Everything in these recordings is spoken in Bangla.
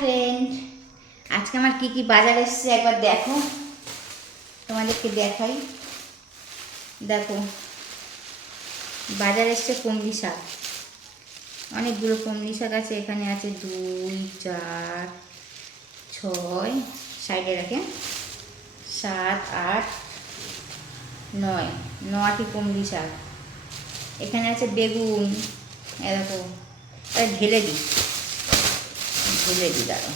ফ্রেন্ড, আজকে আমার কি কি বাজার এসেছে একবার দেখো, তোমাদেরকে দেখাই। দেখো, বাজার এসছে কুমড়ি শাক, অনেকগুলো কুমড়ি শাক আছে। এখানে আছে 2, 4, 6, সাইডে রাখে 7, 8, 9, 9টি কুমড়ি শাক। এখানে আছে বেগুন, দেখো ঢেলে দিই দাঁড়ো।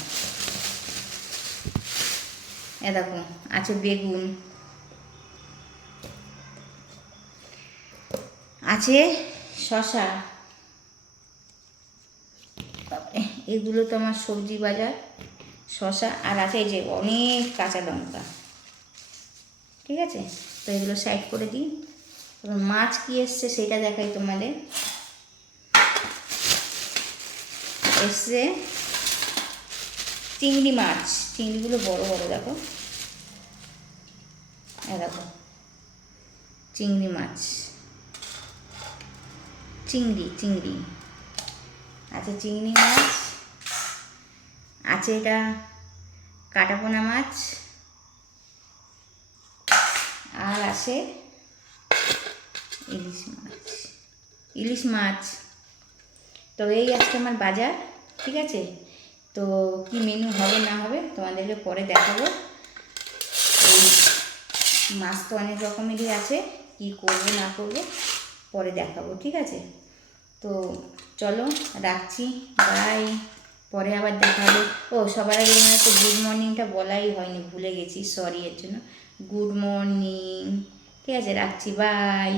দেখো আছে বেগুন, আছে শশা, এগুলো তো আমার সবজি বাজার। শশা আর আছে এই যে অনেক কাঁচা লঙ্কা, ঠিক আছে। তো এগুলো সাইড করে দিই। এবার মাছ কি এসছে সেটা দেখাই তোমাদের। এসছে চিংড়ি মাছ, চিংড়িগুলো বড় বড় দেখো, দেখো চিংড়ি মাছ, চিংড়ি আছে, চিংড়ি মাছ আছে, এটা কাটাপোনা মাছ, আর আছে ইলিশ মাছ। তো এই আজকে আমার বাজার, ঠিক আছে। তো কি মেনু হবে না হবে তোমাদেরকে পরে দেখাবো। এই মাছ তো অনেক রকমেরই আছে, কি করব না করব পরে দেখাবো, ঠিক আছে। তো চলো রাখছি, বাই, পরে আবার দেখা হবে। ও সবার আগে মানে তো গুড মর্নিংটা বলাই হয়নি, ভুলে গেছি, সরি এর জন্য। গুড মর্নিং, ঠিক আছে, রাখছি, বাই।